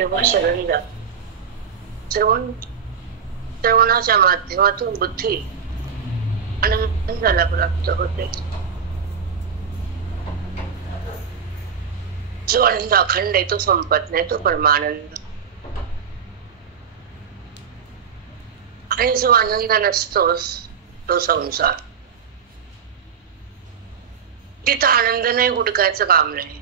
तेव्हा शरण जा. श्रवणाच्या माध्यमातून बुद्धी आनंदाला प्राप्त होते. जो आनंद अखंड आहे तो संपत नाही, तो परमानंद. आणि जो आनंद नसतोस तो संसार. तिथं आनंद नाही, हुडकायचं काम नाही.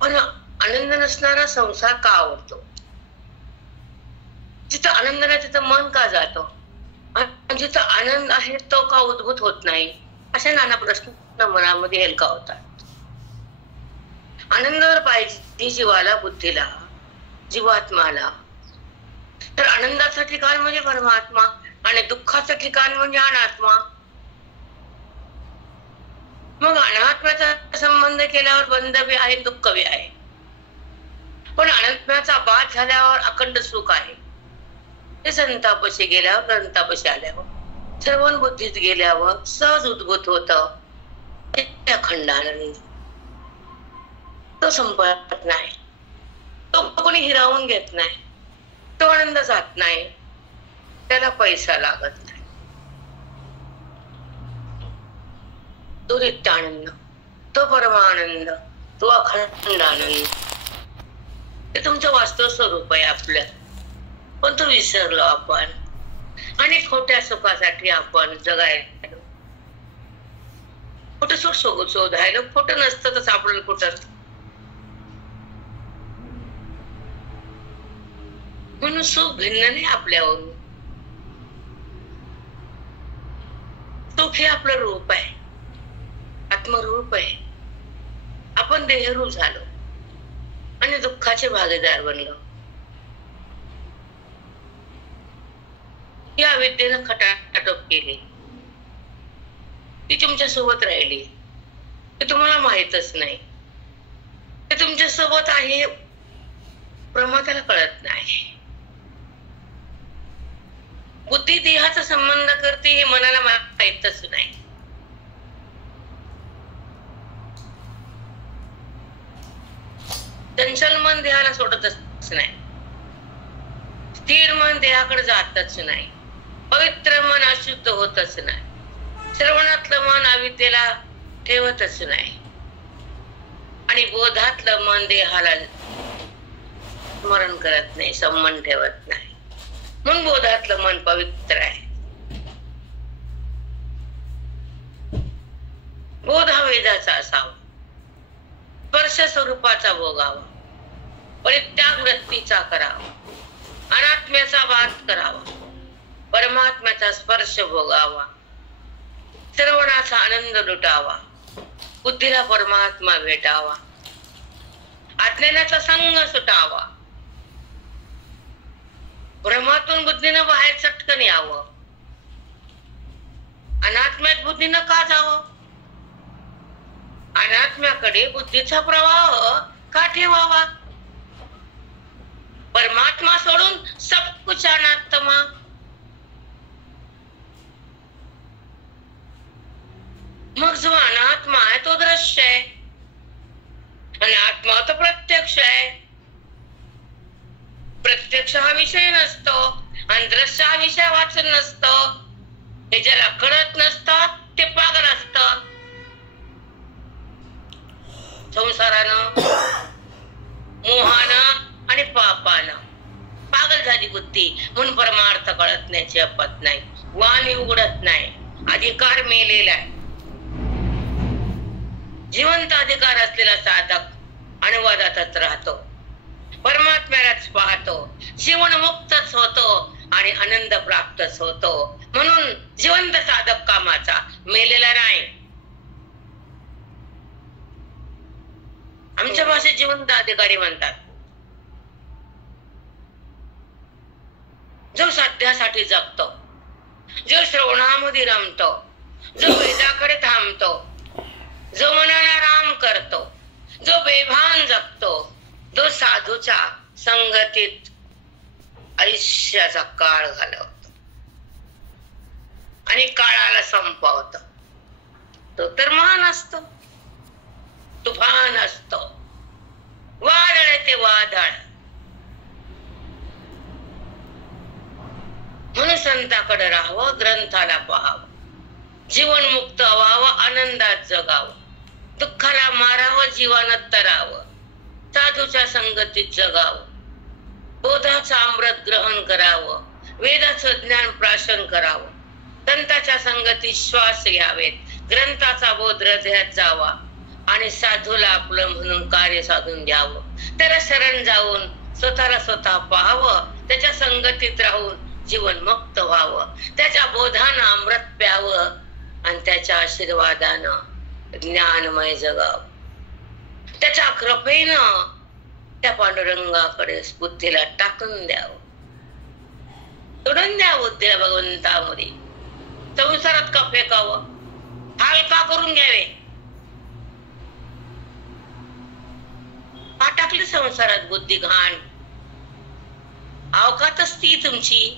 पण आनंद नसणारा संसार का आवडतो? जिथं आनंद नाही तिथं मन का जातो? आणि जिथं आनंद आहे तो का उद्भूत होत नाही? असे नाना प्रश्न मनामध्ये हेलकावतात. आनंद जर पाहिजे जीवाला, बुद्धीला, जीवात्माला, तर आनंदाचं ठिकाण म्हणजे परमात्मा आणि दुःखाचं ठिकाण म्हणजे अनात्मा. मग अनात्म्याचा संबंध केल्यावर बंध बी आहे, दुःख बी आहे. पण अनात्म्याचा बाध झाल्यावर अखंड सुख आहे. ते संतापाशी गेल्यावर, ग्रंथापाशी आल्यावर, श्रवण बुद्धीत गेल्यावर सहज उद्भूत होत अखंड आनंद. तो संपत नाही, तो कोणी हिरावून घेत नाही, तो आनंद जात नाही, त्याला पैसा लागत नाही. तो नित्य आनंद, तो परमानंद, तो अखंड आनंद. ते तुमचं वास्तव स्वरूप आहे आपलं, पण तो विसरलो आपण. आणि खोट्या सुखासाठी आपण जगायला, खोटं सुख शोधायला. खोटं नसतं तर सापडेल कुठं? म्हणून सुख भिन्न नाही आपल्यावरून. सुख हे आपलं रूप आहे, आत्मरूप आहे. आपण देहरूप झालो आणि दुःखाचे भागीदार बनलो. या विद्येनं खटाटोप केली, ती तुमच्या सोबत राहिली, ते तुम्हाला माहितच नाही. ते तुमच्या सोबत आहे प्रमादाला कळत नाही. बुद्धी देहाचा संबंध करते हे मनाला माहितच नाही. चंचल मन देहाला सोडतच नाही, स्थिर मन देहाकडे जातच नाही, पवित्र मन अशुद्ध होतच नाही, श्रवणातलं मन अविद्येला ठेवतच नाही, आणि बोधातलं मन देहाला स्मरण करत नाही, संबंध ठेवत नाही. म्हणून बोधातलं मन पवित्र आहे. बोध हा वेदाचा असावा, स्पर्श स्वरूपाचा भोगावा, परित्याग वृत्तीचा करावा, अनात्म्याचा वाद करावा, परमात्म्याचा स्पर्श भोगावा, श्रवणाचा आनंद लुटावा, बुद्धीला परमात्मा भेटावा, अज्ञानाचा संग सुटावा, भ्रमातून बुद्धीनं बाहेर चटकन यावं. अनात्म्यात बुद्धीनं का जावं? अनात्म्याकडे बुद्धीचा प्रवाह का ठेवावा? परमात्मा सोडून सब कुछ अनात्मा. मग जो अनात्मा आहे तो दृश्य आहे, अनात्मा तो प्रत्यक्ष आहे. प्रत्यक्ष हा विषय नसतो आणि दृश्य हा विषय वाचन नसतो. हे ज्याला कळत नसतं ते पागल असतं. संसारानं, मोहानं आणि पापानं पागल झाली बुद्धी. म्हणून परमार्थ कळत नाही, झेपत नाही, वाणी उघडत नाही. अधिकार मेलेला आहे. जिवंत अधिकार असलेला साधक अनुवादातच राहतो, परमात्म्यालाच पाहतो, जीवन मुक्तच होतो आणि आनंद प्राप्तच होतो. म्हणून जिवंत साधक कामाचा, मेलेला नाही. आमच्या भाषेत जिवंत अधिकारी म्हणतात. जो सध्यासाठी जगतो, जो श्रवणामध्ये रमतो, जो वेदाकडे थांबतो, जो मनाला राम करतो, जो बेभान जगतो, जो साधूच्या संगतीत आयुष्याचा काळ घालवतो आणि काळाला संपवतो, तो तर महान असतो. वादळ. म्हणून संताकडे राहावं, ग्रंथाला पाहावं, जीवनमुक्त व्हावं, आनंदात जगावं, दुःखाला मारावं, जीवनात तरावं, साधूच्या संगतीत जगावं, बोधाचं अमृत ग्रहण करावं, वेदाचं ज्ञान प्राशन करावं, संताच्या संगतीत श्वास घ्यावेत, ग्रंथाचा बोध हृदयात जावा आणि साधूला आपलं म्हणून कार्य साधून घ्यावं. त्याला शरण जाऊन स्वतःला स्वतः पाहावं, त्याच्या संगतीत राहून जीवन मुक्त व्हावं, त्याच्या बोधानं अमृत प्यावं आणि त्याच्या आशीर्वादानं ज्ञानमय जगावं. त्याच्या कृपेनं त्या पांडुरंगाकडे बुद्धीला टाकून द्यावं, सोडून द्या बुद्धीला भगवंतामध्ये. संसारात का फेकावं, हाल का करून घ्यावे. का टाकली संसारात बुद्धी घाण, अवकातच ती तुमची.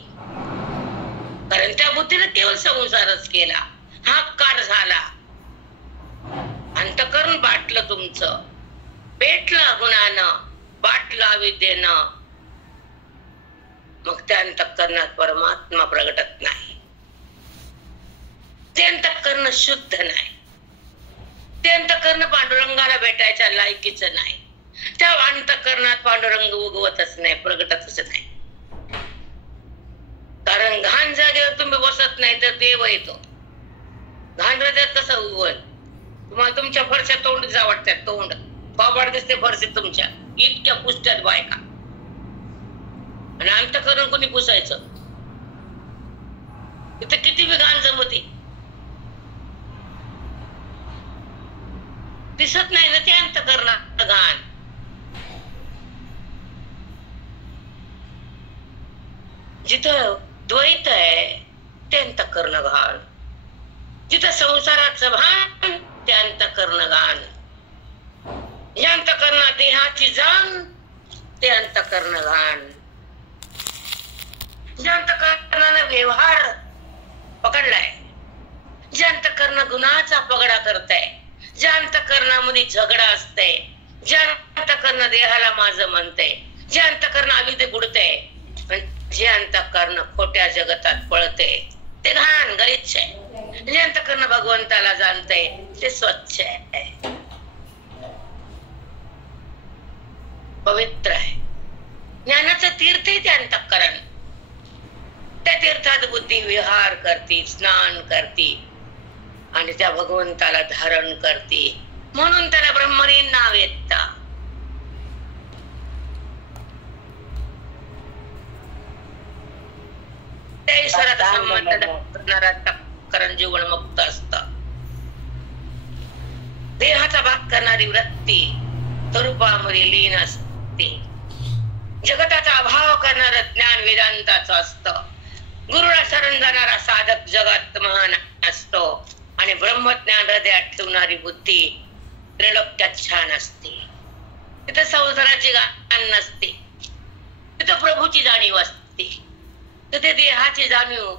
कारण त्या बुद्धीने केवळ संसारच केला, हाकार झाला, अंतःकरण बाटलं तुमचं, पेटलं गुणानं, बाटलं अविद्येनं. मग त्या अंतःकरणात परमात्मा प्रगटत नाही, ते अंतःकरण शुद्ध नाही, ते अंतःकरण पांडुरंगाला भेटायच्या लायकीचं नाही, त्या अंतःकरणात पांडुरंग उगवतच नाही, प्रगटतच नाही. कारण घाण जागेवर तुम्ही बसत नाही तर देव येतो. घाण हृदयात कसं उगवल? तुम्हाला तुमच्या फरशा तोंड जा वाटतात, तोंड पाबाड दिसते फरशी तुमच्या, इतक्या पुसत्यात बायका. आणि अंतःकरण कोणी पुसायचं? तिथे किती बी घाण जमती, दिसत नाही ना ते अंतःकरणात घाण. जिथं द्वैत आहे ते अंतःकरण घाण, जिथं संसाराचं भान ते अंतःकरण घाण, या अंतःकरणात देहाची जाण ते अंतःकरण घाण, ज्या अंतःकरणानं व्यवहार पकडलाय, ज्या अंतःकरण गुणाचा पगडा करताय, ज्या अंतःकरणामध्ये झगडा असतंय, ज्या अंतःकरण देहाला माझं म्हणतंय, जे अंतःकरण अविद्य बुडतंय, जे अंतःकरण खोट्या जगतात पळते ते घाण गलिच्छ आहे. जे अंतःकरण भगवंताला जाणतंय ते स्वच्छ आहे, पवित्र आहे. ज्ञानाचं तीर्थ आहे ते अंतःकरण. त्या तीर्थात बुद्धी विहार करते, स्नान करते आणि त्या भगवंताला धारण करते. म्हणून त्याला ब्रह्मणी नाव येतं. त्या ईश्वराचा संबंध करणारा अंतःकरण जीवन मुक्त असत. देहाचा भाग करणारी वृत्ती स्वरूपामध्ये लीन असते. जगताचा अभाव करणारं ज्ञान वेदांताचं असतं. गुरुला शरण जाणारा साधक जगात महान असतो आणि ब्रह्मज्ञान हृदयात ठेवणारी बुद्धी त्रैलोक्यात छान असते. तिथं संसाराची गाण नसते, तिथं प्रभूची जाणीव असते. तिथे देहाची जाणीव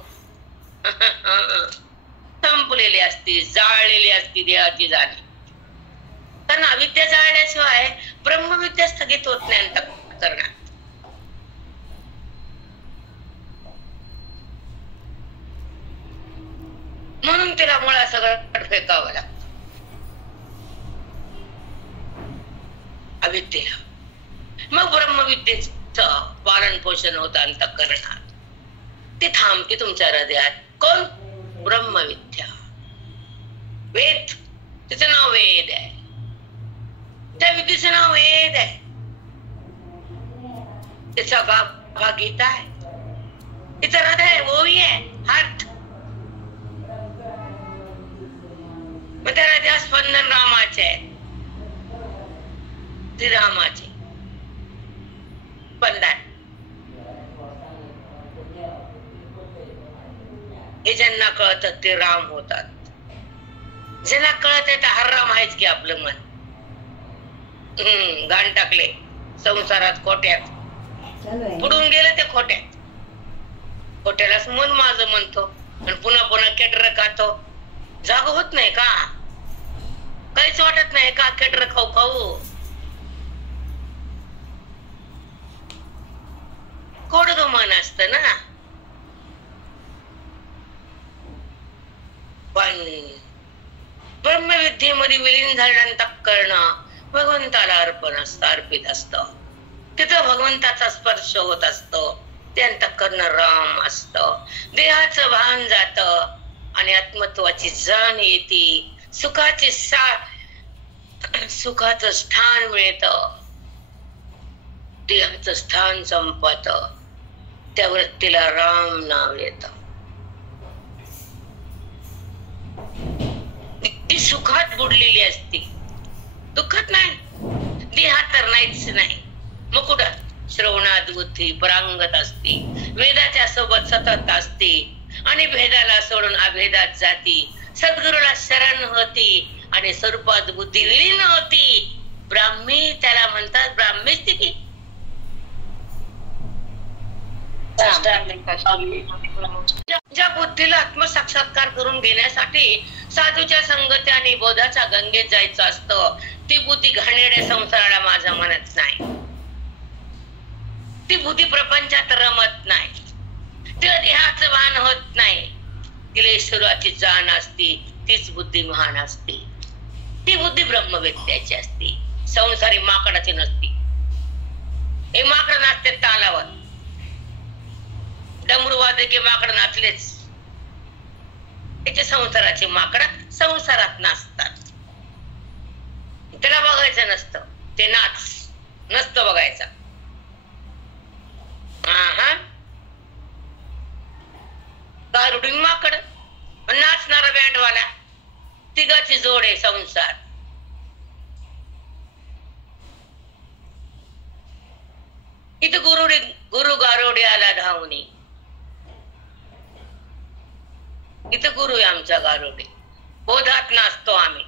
संपलेली असते, जाळलेली असते देहाची जाणीव. कारण अविद्या जाळल्याशिवाय ब्रह्मविद्या स्थगित होत नाही अंतःकरणात. म्हणून तिला मुळा सगळं फेकावं लागतं अविद्येला. मग ब्रह्मविद्येचं पालन पोषण होतं अंतःकरणात. ती थांबते तुमच्या हृदयात. कोण? ब्रह्मविद्या. वेद, तिचं नाव वेद आहे. त्या विद्येचं नाव वेद आहे. तिचा गाभा गीता आहे. तिचं हृदय ओवी आहे, हार्ट. मग त्या हृदयात स्पंदन रामाचे आहे, श्रीरामाचे स्पंदन. हे ज्यांना कळतात ते राम होतात. ज्यांना कळत आहे तर हर राम आहेच की आपलं मन. गाण टाकले संसारात, खोट्यात बुडून गेले ते खोट्यात. खोट्यालाच मन माझं म्हणतो आणि पुन्हा पुन्हा केटर खातो. जाग होत नाही का? काहीच वाटत नाही का केटर खाऊ खाऊ? कोडगं मन असतं ना. पण ब्रह्मविद्येमध्ये विलीन झाल्यानंतर करणं भगवंताला अर्पित असतं. तिथं भगवंताचा स्पर्श होत असतो. ते अंतःकरण राम असतं. देहाचं भान जात आणि आत्मत्वाची जाण येते. सुखाचं स्थान मिळत. देहाचं स्थान संपत. त्या वृत्तीला राम नाव येत. ती सुखात बुडलेली असते, दुःखात नाही. देहात तर नाहीच नाही. मग कुठं श्रवणात बुद्धी परांगत असते, वेदाच्या सोबत सतत असते आणि भेदाला सोडून अभेदात जाती. सद्गुरूला शरण होती आणि स्वरूपात बुद्धी विलीन होती. ब्राह्मी त्याला म्हणतात, ब्राह्मी स्थिती. ज्या बुद्धीला आत्मसाक्षात्कार करून घेण्यासाठी साधूच्या संगती आणि बोधाच्या गंगेत जायचं असतं, ती बुद्धी घाणेरड्या संसाराला माझा म्हणत नाही. ती बुद्धी प्रपंचात रमत नाही. तिला देहाचं भान होत नाही. तिला ईश्वराची जाण असते. तीच बुद्धी महान असते. ती बुद्धी ब्रह्मविद्याची असते. संसारी माकडाची नसती. हे माकड नाचते तालावर. डमरू वादके माकड नाचलेच. त्याच्या संसाराची माकड संसारात नाचतात. त्याला बघायचं नसतं. ते नाच नसतं बघायचं. गारुडी माकड, नाचणारा बँडवाला, तिघाची जोड आहे संसार. इथं गुरु गारुडी आला धावणी. इथं गुरु आहे आमचा गारुडी. बोधात नाचतो आम्ही.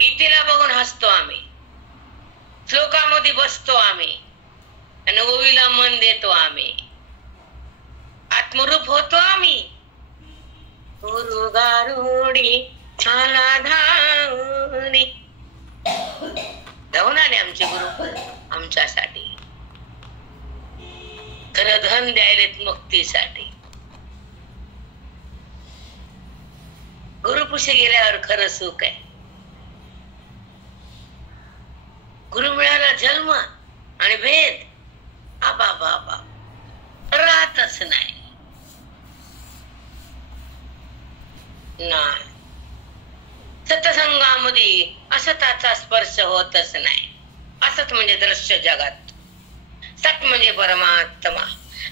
गीतेला बघून हसतो आम्ही. श्लोकामध्ये बसतो आम्ही आणि ओवीला मन देतो आम्ही. आत्मरूप होतो आम्ही. गुरु गारुडी आला धावणी. धावून आले आमचे गुरु आमच्यासाठी. खरं धन द्यायलेत मुक्तीसाठी. गुरुपुशी गेल्यावर खरं सुख आहे. गुरु मिळाला जन्म आणि भेद आबा बाबा राहतच नाही. सत्संगामध्ये असताचा स्पर्श होतच नाही. असत म्हणजे दृश्य जगात, सत म्हणजे परमात्मा.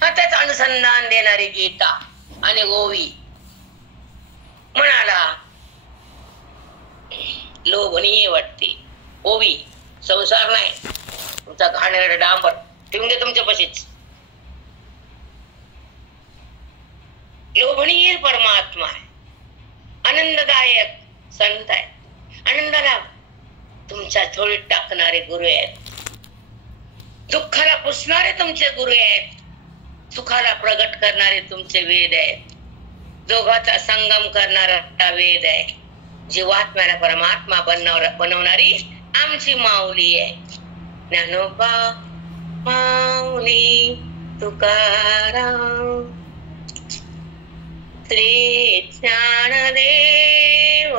त्याच अनुसंधान देणारी गीता आणि ओवी. म्हणाला लोभनीय वाटते ओवी. संसार नाही तुमचा घाणेरडा डांबर ठेवून घे तुमच्या पशीच. लोभनीय परमात्मा आहे. आनंददायक संत आहे. आनंदाला तुमच्या झोळीत टाकणारे गुरु आहेत. दुःखाला पुसणारे तुमचे गुरु आहेत. सुखाला प्रगट करणारे तुमचे वेद आहेत. दोघाचा संगम करणारा वेद आहे. जीवात्म्याला परमात्मा बनवणारी आमची माऊली आहे. ज्ञानोबा माऊली तुकाराम. श्री ज्ञानदेव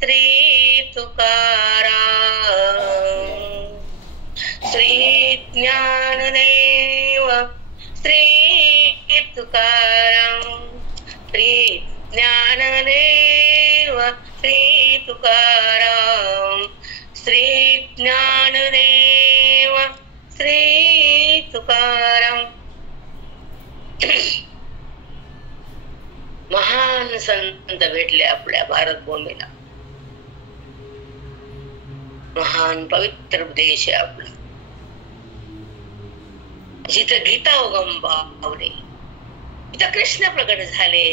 श्री तुकाराम. श्री ज्ञानदेव श्री तुकाराम. श्री ज्ञानदेव श्री तुकाराम. श्री ज्ञानदेव श्री तुकाराम. महान संत भेटले आपल्या भारत भूमीला. महान पवित्र देश आहे आपला. जिथं गीता उगम पावले, जिथं कृष्ण प्रगट झाले.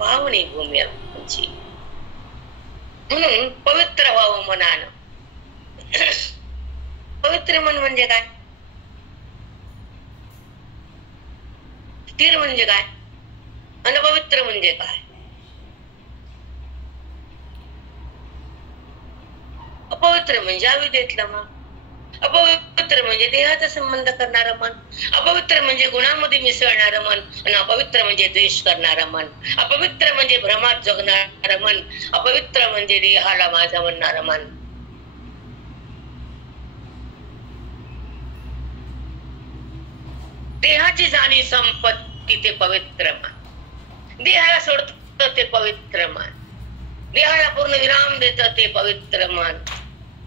पावने भूमी आमची. म्हणून पवित्र व्हावं मनानं. पवित्र मन म्हणजे काय? स्थिर म्हणजे काय? आणि पवित्र म्हणजे काय? अपवित्र म्हणजे अविद्येतलं मन, अपवित्र म्हणजे देहाचा संबंध करणारं मन, अपवित्र म्हणजे गुणामध्ये मिसळणारं मन, आणि अपवित्र म्हणजे द्वेष करणारं मन, अपवित्र म्हणजे भ्रमात जगणारं मन, अपवित्र म्हणजे देहाला माझा म्हणणारं मन. देहाची जाणीव संपत्ती ते पवित्र मन, देहाला सोडत ते पवित्र मन, देहाला पूर्ण विराम देत ते पवित्र मन,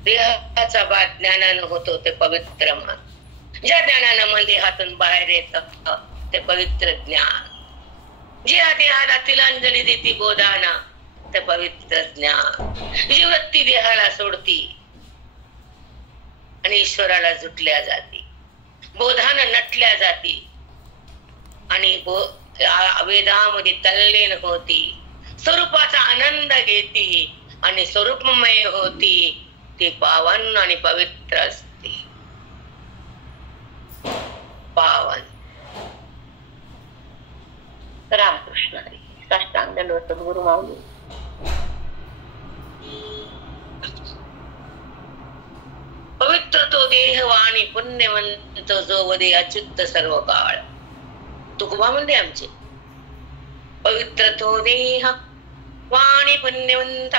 देहाचा बाद ज्ञानानं होतो ते पवित्र मन, ज्या ज्ञानानं मन देहातून बाहेर येत ते पवित्र ज्ञान, ज्या देहाला तिलांजली देती बोधाना ते पवित्र ज्ञान, जी वृत्ती देहाला सोडती आणि ईश्वराला जुटल्या जाती, बोधानं नटल्या जाती आणि वेदामध्ये तल्लीन होती, स्वरूपाचा आनंद घेती आणि स्वरूपमय होती, ती पावन आणि पवित्र असते. पावन. रामकृष्ण हरी. साष्टांग दंडवत गुरु माऊली. पवित्र तो देह वाणी पुण्यवंत जो वदे अच्युत सर्व काळ. तुकोबा म्हणते आमचे, पवित्र तो देह वाणी पुण्यवंत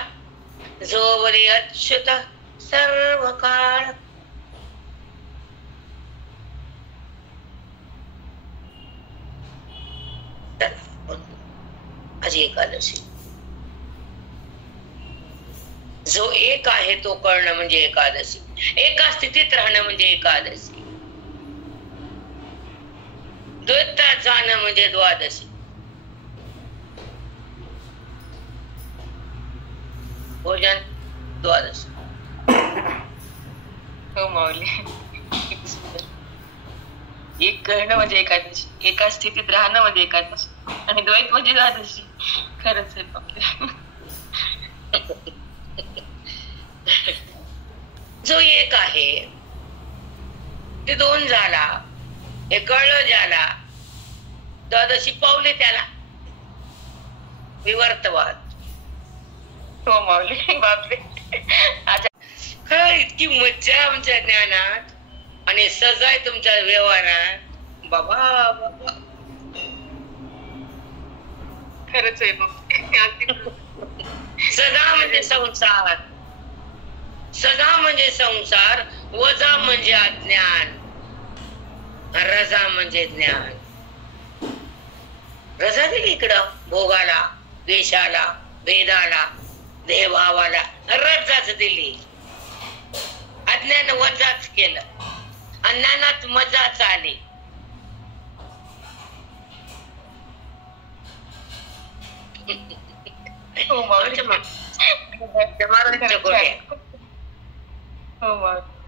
जो वदे अच्युत सर्व काळ. आज एकादशी. जो एक आहे तो कळणं म्हणजे एकादशी, एका स्थितीत राहणं म्हणजे एकादशी, द्वैतात जाणं म्हणजे द्वादशी. भोजन द्वादशी. हो माऊली. एक करणं म्हणजे एकादशी, एका स्थितीत राहणं म्हणजे एकादशी, आणि द्वैत म्हणजे द्वादशी. खरंच आहे. जो एक आहे ते दोन झाला, हे कळलं ज्याला, द्वादशी पावले त्याला विवर्तवाद. हो माऊली. बापरे. इतकी मज्जा आमच्या ज्ञानात आणि सजाय तुमच्या व्यवहारात. बाबा बाबा खरंच आहे. सदा म्हणजे संसार, सदा म्हणजे संसार, वजा म्हणजे अज्ञान, रजा म्हणजे ज्ञान. रजा दिली इकडं भोगाला, द्वेषाला, भेदाला, देहभावाला रजाच दिली. अज्ञान वजाच केलं, अज्ञानात मजाच आली.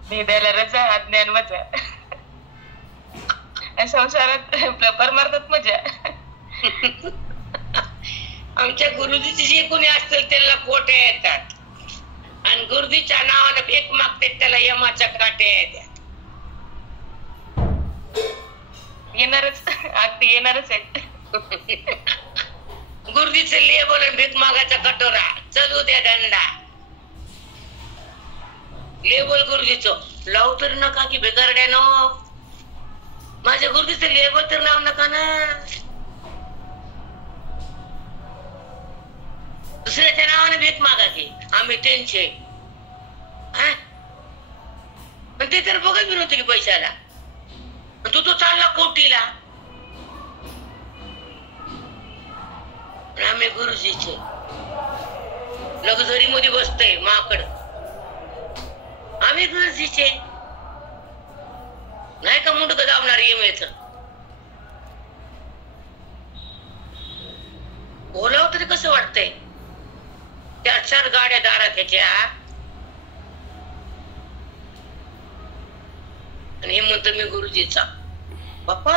भेदायला रजा, अज्ञान मजा, संसारात परमार्थात मजा. आमच्या गुरुजीचे जे कोणी असतील त्याला पोटे येतात, आणि गुरुजीच्या नावाने भीक मागते त्याला यमाच्या काटे येतात. येणारच, अगदी येणारच आहेत. गुरुजीचे लेबल भीक मागाचा कटोरा, चलू द्या दंडा. लेबल गुरुजीचं लावू तर नका की बेकारड्यानो, माझ्या गुरुजीचं लेबल तर लावू नका ना. दुसऱ्याच्या नावाने भीक मागा की आम्ही त्यांचे. पण ते तर बघत बी नव्हते की पैशाला, तू तो चालला कोटीला. आम्ही गुरुजीचे लक्झरी मध्ये बसतोय माकड, आम्ही गुरुजीचे नाही का मुंडक दाबणार येमेच. बोलावं तरी कसं वाटतंय. त्या 4 गाड्या दारात ह्याच्या, आणि हे म्हणतो मी गुरुजीचा. बाप्पा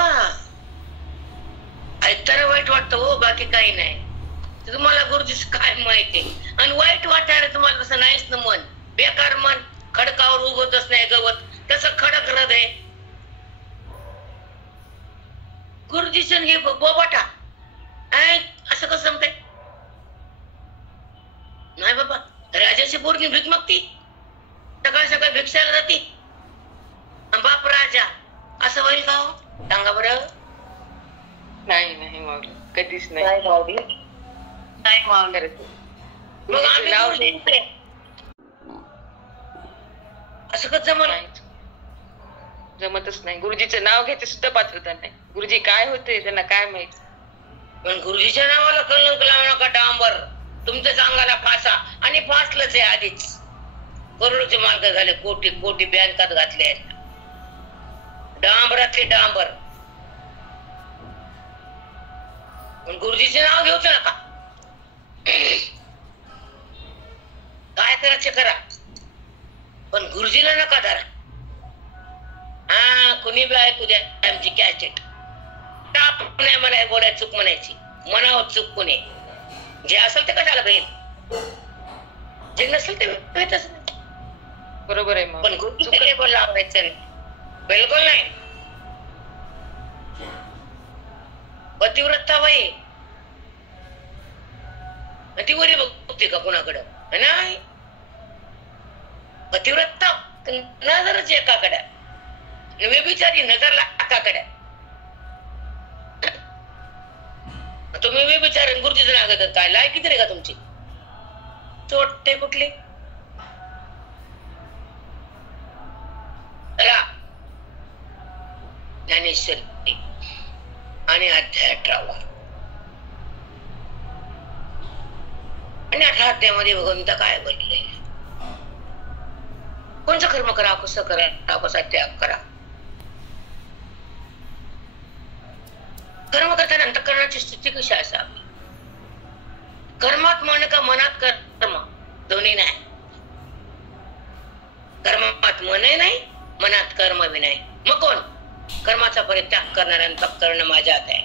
ऐकताना वाईट वाटतं हो, बाकी काही नाही. तुम्हाला गुरुजीच काय माहिती. आणि वाईट वाटायला तुम्हाला तसं नाहीच ना. मन बेकार मन, खडकावर उगवतच नाही गवत, तसं खडक हृदय. गुरुजीच हे बोबाटा असं कसं जमतंय. नाही बाबा, राजाची पोरगी भीक मागती, सकाळ भिक्षाला जाती बाप राजा, असं होईल का हो? सांगा बरं. नाही नाही माऊली, कधीच नाही. नाही माऊली. नाही माऊली. मग आम्ही नाव गुरुजींचे असं कसं जमलं? जमतच नाही. गुरुजीचं नाव घ्यायचं सुद्धा पात्रता नाही. गुरुजी काय होते त्यांना काय माहित. पण गुरुजीच्या नावाला कलंक लावू नका. डांबर तुमच्या अंगाला फासा, आणि फासलंच आहे आधीच. करोडोचे मार्ग झाले, कोटी कोटी बँकात घातले आहेत. डांबरातले डांबर. पण गुरुजीचे नाव घेऊच नका. काय करायचे करा, पण गुरुजीला नका धरा. हा, कुणी बी ऐकू द्या आमची कॅसेट. टाप नाही म्हणाय, बोलाय चूक म्हणायची, मनावर चूक कोणी. जे असेल ते कशाला बहीण, जे नसेल ते भेटच नाही. बरोबर आहे. पण गुरुजीचे लेबल लावायचं नाही, बिलकुल नाही. पतिव्रता बाई ती वरी बघते का कुणाकडं? नाही, पतिव्रता नजरच एकाकडे, व्यभिचारी नजर लाखाकडे. तुम्ही व्यभिचार गुरुजीचं नाव घेतात, काय लायकी तरी का तुमची? चोट्टे कुठली? ज्ञानेश्वरी आणि अध्याय 18. आणि 18 अध्यायामध्ये भगवंत काय बोलले? कोणचं कर्म करा, कसं करा, कसा त्याग करा. कर्म करताना अंतःकरणाची स्थिती कशी असावी? कर्मात मन का मनात कर्म? दोन्ही नाही. कर्मात मनही नाही, मनात कर्म बी नाही. मग कोण? कर्माचा परित्याग करणारा अंतःकरण माझ्या हात आहे.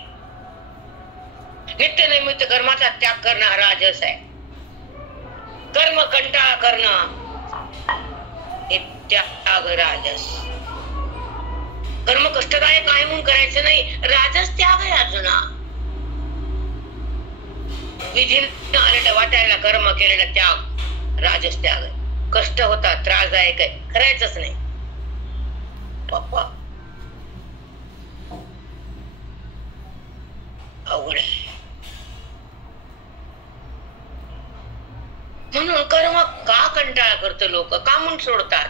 नित्य नैमित्त कर्माचा त्याग करणं हा राजस आहे. कर्म कंटाळा करणं हे त्याग राजस. कर्म कष्टदायक आहे म्हणून करायचं नाही, राजस त्याग आहे अर्जुना. विधीने आलेलं वाटायला कर्म केलेला त्याग राजस त्याग आहे. कष्ट होता, त्रासदायक आहे, करायचंच नाही. पप्पा अवघड आहे. म्हणून कर्म का कंटाळा करतो लोक, का म्हणून सोडतात?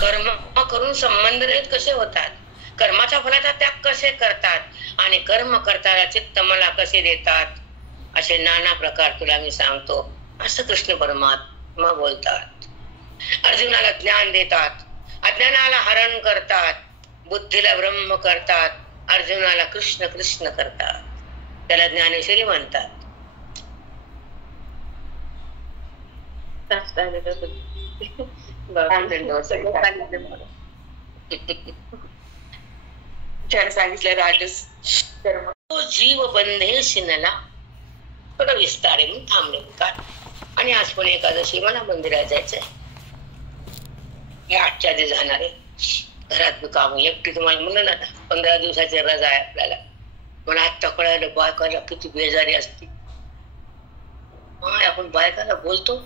कर्म करून संबंध रहित कसे होतात? कर्माच्या फलाचा त्याग कसे करतात? आणि कर्म करताना चित्त मला कसे देतात? असे नाना प्रकार तुला मी सांगतो, असं कृष्ण परमात्मा बोलतात. अर्जुनाला ज्ञान देतात, अज्ञानाला हरण करतात, बुद्धीला ब्रह्म करतात, अर्जुनाला कृष्ण कृष्ण करतात. त्याला ज्ञानेश्वरी म्हणतात. सांगितलं राजस जीव बंधे शिनला थोडं विस्तारे म्हणून थांबले का. आणि आज पण एकादशी मला मंदिरात जायचंय. मी 8च्या आधी जाणार आहे. घरात काम एकटी. तुम्हाला म्हणलं ना 15 दिवसाची रजा आहे आपल्याला. मला आत्ता कळायला बायकाला किती बेजारी असते. आपण बायकाला बोलतो,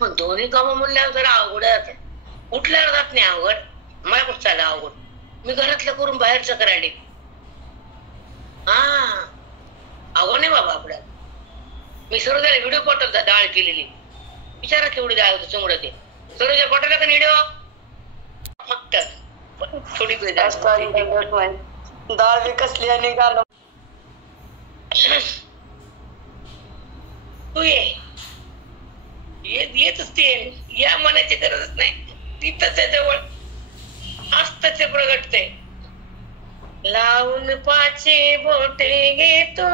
पण दोन्ही कामं म्हणल्यावर जरा अवघड आहे. उठल्यावर जात नाही अवघड, मला कुठं चाललं अवघड. मी घरातलं करून बाहेरचं करायला. अवघड नाही बाबा आपल्याला. मी सर्वजण व्हिडिओ पाठवता डाळ केलेली. विचारा केवढी डाळ होती चुंगड ते. सर्वजण पाठवला का व्हिडिओ? फक्त थोडी डाळ बी कसली आणि गाणं. तू येतच ते या मनाची गरजच नाही. तिथंच जवळ असतच प्रगटते. लावून पाचे बोटे घेतो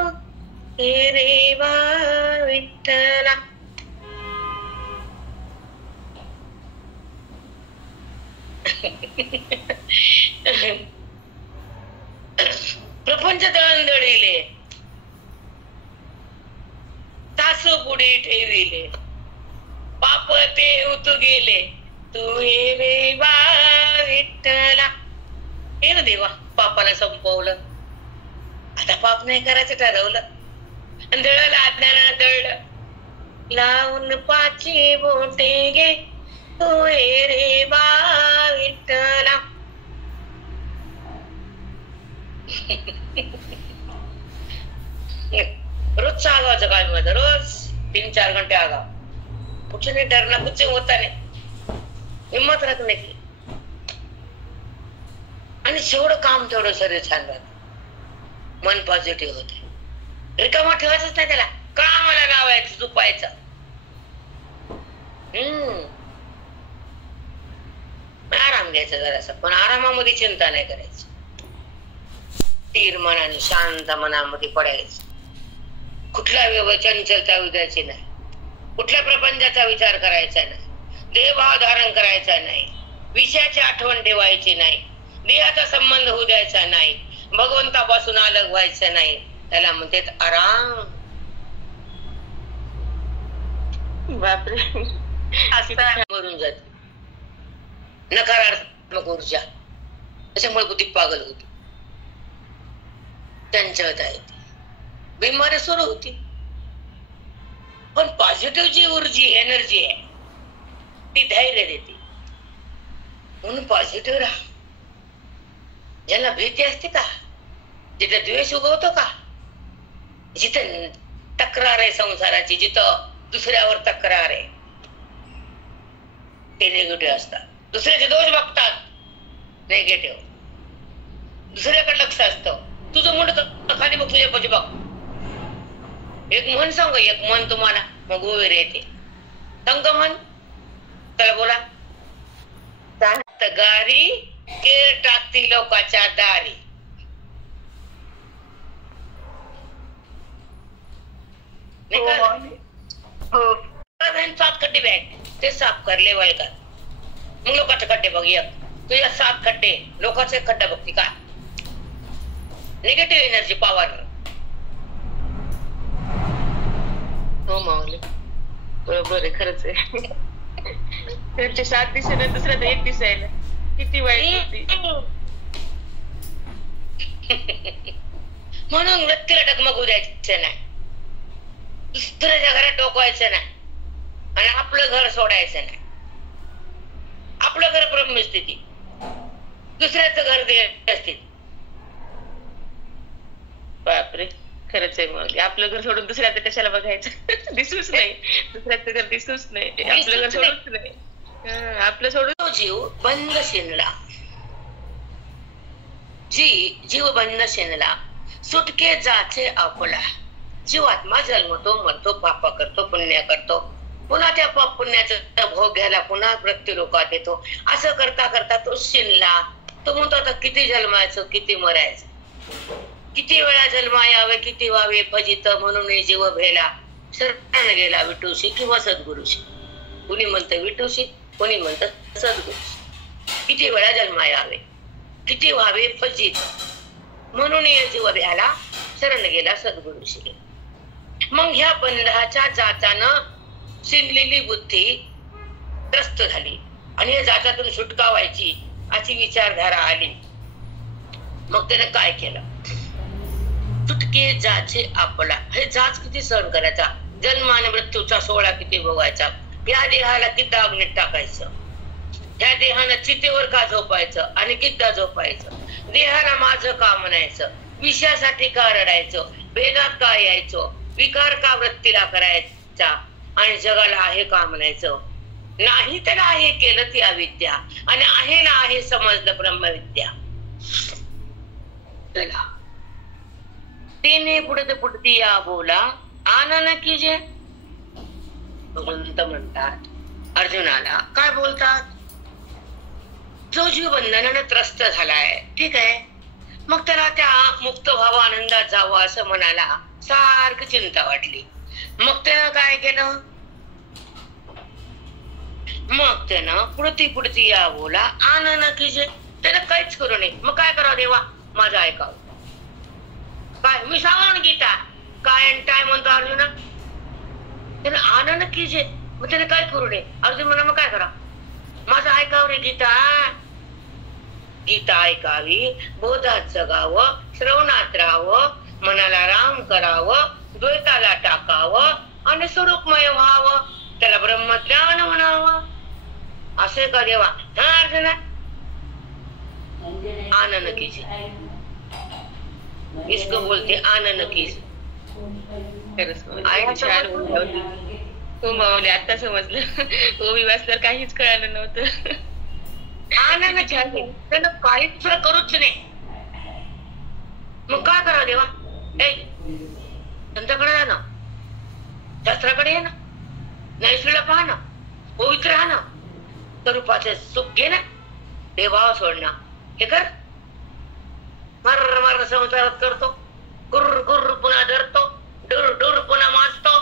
हे रेवा विठ्ठला. प्रपंच दळणदळीले सासू पुढे ठेविले, पाप ते उतू गेले तू हे रेवा विठ्ठला. हे ना देवा, पापाला संपवलं. आता पाप नाही करायचं ठरवलं, दळलं अज्ञानानं दळलं. लावून पाची बोटे गे तोय रे बा विठ्ठला. रोजचा आगावाचा काळ माझा, रोज 3-4 घंटे आगाव. कुछ नहीं डरना, कुछ होता नहीं, हिम्मत रखने की. आणि जेवढं काम तेवढं शरीर छान राहत, मन पॉझिटिव्ह होते. रिकामा ठेवायचंच नाही त्याला, कामाला लावायचं, झोपायचं. आराम घ्यायचा जरासा, पण आरामामध्ये चिंता नाही करायची. स्थिर मनाने शांत मनामध्ये पडायचं. कुठल्या चंचलता विचारायची नाही, कुठल्या प्रपंचाचा विचार करायचा नाही, देहभाव धारण करायचा नाही, विषयाची आठवण ठेवायची नाही, देहाचा संबंध होऊ द्यायचा नाही, भगवंतापासून अलग व्हायचं नाही. त्याला म्हणतात आराम. बापरे. भरून जाते नकारात्मक ऊर्जा, त्याच्यामुळे बुद्धी पागल होती, चंचलता येते, बिमारी सुरू होती. पण पॉझिटिव्ह जी ऊर्जा एनर्जी आहे ती धैर्य देते. म्हणून पॉझिटिव्ह राहा. ज्यांना भीती असते का, जिथे द्वेष उगवतो का, जिथे तक्रार आहे संसाराची, जिथं दुसऱ्यावर तक्रार आहे, ते निगेटिव्ह असतात. दुसऱ्याचे दोष बघतात, निगेटिव्ह. दुसऱ्याकडे लक्ष असतं. तुझं मुंड खाली बघ, तुझ्या पशी बघ. एक म्हण सांग, एक म्हण तुम्हाला, मग गोवेर येते. संग म्हण, त्याला बोला. गारी केर टाकती लोकांच्या दारी. सात खड्डे बॅग ते साफ कर, लेवल कर. मग लोकांचे खड्डे बघ. एक तुझ्या 7 खड्डे, लोकांचे खड्डा बघती काय. Negative energy power. हो माऊली, बरोबर आहे, खरंच आहे. त्यांचे 7 दिसायला, दुसऱ्यात 1 दिसायला, किती वाईट होती. म्हणून व्यक्तीला डगमगू द्यायचं नाही, दुसऱ्याच्या घरात डोकवायचं नाही, आणि आपलं घर सोडायचं नाही. आपलं घर ब्रह्मस्थिती, दुसऱ्याचं घर देवस्थिती. बापरे, खरंच आहे. मग आपलं घर सोडून दुसऱ्याचं कशाला बघायचं. दिसूच नाही, दुसऱ्याचं घर दिसूच नाही, आपलं घर सोडूच नाही. आपलं सोडून जीव बंद शिनला, जीव बंद शिनला, सुटके जाचे आपला. जीवात्मा जन्मतो, मरतो, पाप करतो, पुण्य करतो, पुन्हा त्या पाप पुण्याचा भोग घ्यायला पुन्हा प्रत्येक लोकात येतो. असं करता करता तो शिनला. तो म्हणतो आता किती जन्मायचं, किती मरायचं, किती वेळा जन्मा यावे, किती व्हावे फजित. म्हणून जीव भेला शरण गेला विठूशी किंवा सद्गुरुशी. कुणी म्हणतं विठूशी, कोणी म्हणतं सद्गुरुशी. किती वेळा जन्मा यावे, किती व्हावे फजित. म्हणून जीव भेला शरण गेला सद्गुरुशी. मग ह्या बंधाच्या जाचानं शिनलेली बुद्धी त्रस्त झाली, आणि या जाचातून सुटका व्हायची अशी विचारधारा आली. मग त्याने काय केलं. सुटके जाचे आपला. हे जाच किती सहन करायचा, जन्म आणि मृत्यूचा सोहळा किती भोगायचा. या देहाला किती अग्नीत टाकायचं, या देहानं चितेवर का झोपायचं आणि किती झोपायचं. देहाला माझं का म्हणायचं, विषयासाठी का रडायचं, भेदात का यायचं, विकार का वृत्तीला करायचा, आणि जगाला आहे का म्हणायचं. नाही त्याला आहे केलं ती अविद्या, आणि आहे ना आहे समजलं ब्रह्मविद्या. चला तेने पुढे पुढती या बोला आनन की जे. भगवंत म्हणतात अर्जुनाला, काय बोलतात. जो जीव बंधनाने त्रस्त झालाय, ठीक आहे, मग त्याला त्या मुक्त व्हावं, आनंदात जावं असं मनाला सारखी चिंता वाटली. मग त्यानं काय केलं. मग त्यानं पुढती या बोला आनन की जे. त्यानं काहीच करू नये. मग काय करावं देवा, माझं ऐकावं. काय मी सांगा गीता काय काय म्हणतो अर्जुन. त्यानं आनन की जे. मग त्याने काय करू नये. अर्जुन म्हणा मग काय करा, माझं ऐकावं रे गीता. गीता ऐकावी, बोधात जगावं, श्रवणात राहावं, मनाला राम करावं, द्वैताला टाकावं, आणि स्वरूपमय व्हावं, त्याला ब्रह्मज्ञान म्हणावं. असे का देवा? हा अर्जुना, आनंद कीज. इसको बोलते आनंद कीज. हो माऊली, आता समजलं. ओवी वाचल्यावर काहीच कळालं नव्हतं. आनंद त्यानं काहीच दुसरं करूच नाही. मग काय करावं देवा? त्यांच्याकडे राहा ना, शास्त्राकडे ये ना, नैसरीला पाहा ना, पवित्र राहा ना, स्वरूपाचे सुख घे ना, हे भाव सोडणं हे कर. मर संसारात करतो, कुर्र कुर्र पुन्हा धरतो, डुर डुर पुन्हा माजतो.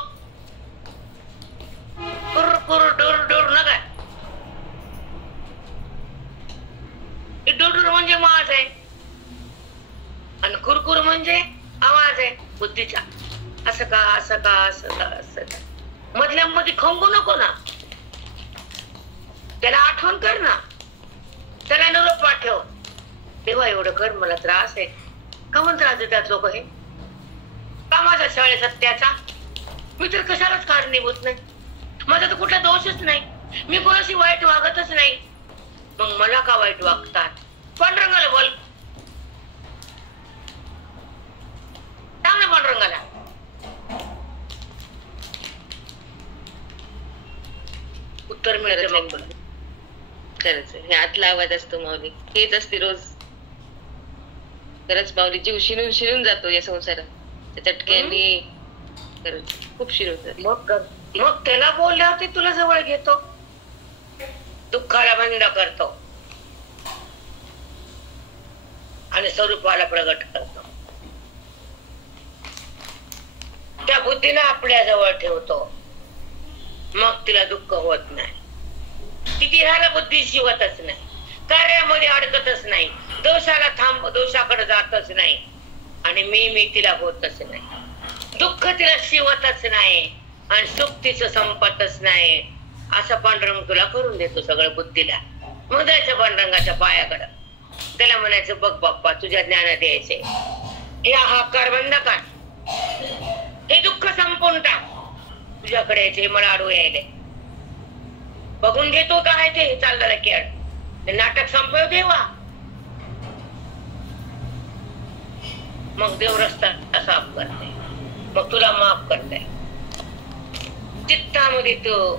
कुर्र कुर्र डुर डुर न काय, डुर म्हणजे माज आहे आणि कुरकुर म्हणजे आवाज आहे बुद्धीचा. असं का असं का असं का असं का, मधल्या मध्ये खंगू नको ना, त्याला आठवण कर ना, त्याला निरोप पाठव. तेव्हा एवढं कर, मला त्रास आहे. का म्हणून त्रास देतात लोक? हे कामाचा शाळे सत्याचा. मी तर कशालाच कारणीभूत नाही, माझा तर कुठला दोषच नाही, मी कोणाशी वाईट वागतच नाही. मग मला का वाईट वागतात? पांडुरंगाला बोल, सांग ना पांडुरंगाला. उत्तर मिळत मग. खरंच हे आतला आवाज असतो माऊली, हेच असते रोज. खरंच माऊली, जीव शिरून शिरून जातो या संसारात चटक्याने. खरंच खूप शिरवत. मग त्याला बोलल्यावरती तुला जवळ घेतो, दुःखाला बंद करतो आणि स्वरूपाला प्रगट करतो. त्या बुद्धीला आपल्या जवळ ठेवतो, मग तिला दुःख होत नाही. ती ह्याला बुद्धी शिवतच नाही, कार्यामध्ये अडकतच नाही, दोषाकडे जातच नाही आणि मी तिला होतच नाही. दुःख तिला शिवतच नाही आणि सुख तिचं संपतच नाही. असं पांडुरंग तुला करून देतो सगळं बुद्धीला. मग जायचं पांडुरंगाच्या पायाकडं, त्याला म्हणायचं बघ बाप्पा, तुझ्या ज्ञानात यायचे, या हाकार बंद काढ, हे दुःख संपून टाक, तुझ्याकडे यायचे, मला अडू यायले, बघून घेतो काय ते चाललेलं खेळ, ते नाटक संपव देवा. मग देव रस्ता साफ करते, मग तुला माफ करते, चित्तामध्ये तो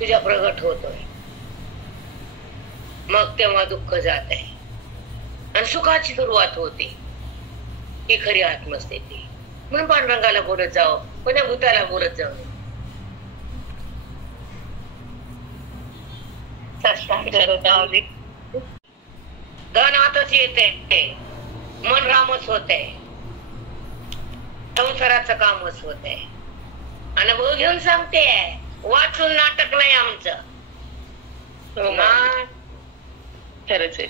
तुझ्या प्रगट होतोय. मग तेव्हा दुःख जात आहे आणि सुखाची सुरुवात होते. ही खरी आत्मस्थिती. म्हणून पांडुरंगाला बोलत जाओ, कोण्या भूताला बोलत जाऊ. धन आतच येते, मन रामच होते, संसाराचं कामच होते. अनुभव घेऊन सांगते, वाचून नाटक नाही आमचं. खरंच आहे.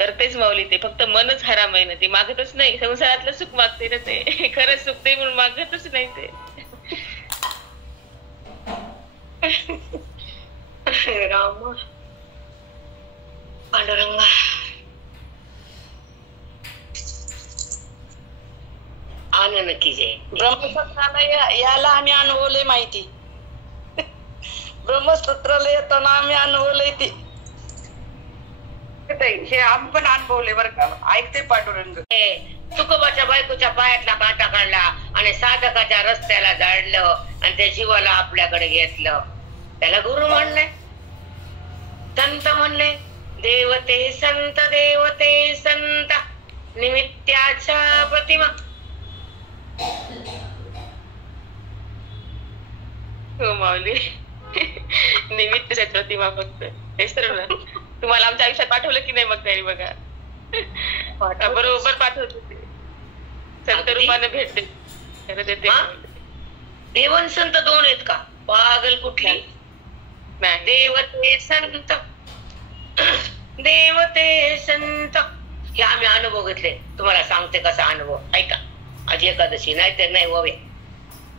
तर तेच माऊली, ते फक्त मनच हराम आहे ना, ते मागतच नाही. संसारातलं सुख मागते ना ते, खरंच सुख ते म्हणून मागतच नाही ते. राम पांडुरंगा, आनंद कीजे. ब्रह्मसूत्राला याला आम्ही अनुभवले माहिती, ब्रह्मसूत्राला येताना आम्ही अनुभवले ती. हे आम्ही पण अनुभवले बरं का. ऐकते पांडुरंग. तुकोबाच्या बायकोच्या पायातला काटा काढला आणि साधकाच्या रस्त्याला जाळलं आणि त्या जीवाला आपल्याकडे घेतलं. त्याला गुरु म्हणले, संत म्हणले. देवते संत निमित्याच्या प्रतिमा. हो माऊली, निमित्ताच्या प्रतिमा फक्त. तेच तर ना, तुम्हाला आमच्या आयुष्यात पाठवलं की नाही? मग तरी बघा, बरोबर पाठवत होते. संत रूपाने भेट देते. देवन संत दोन आहेत का? पागल कुठली? देवते संत, देवते संत. हे आम्ही अनुभव घेतले. तुम्हाला सांगते कसा अनुभव, ऐका. आज एकादशी नाही तर नाही वव्या,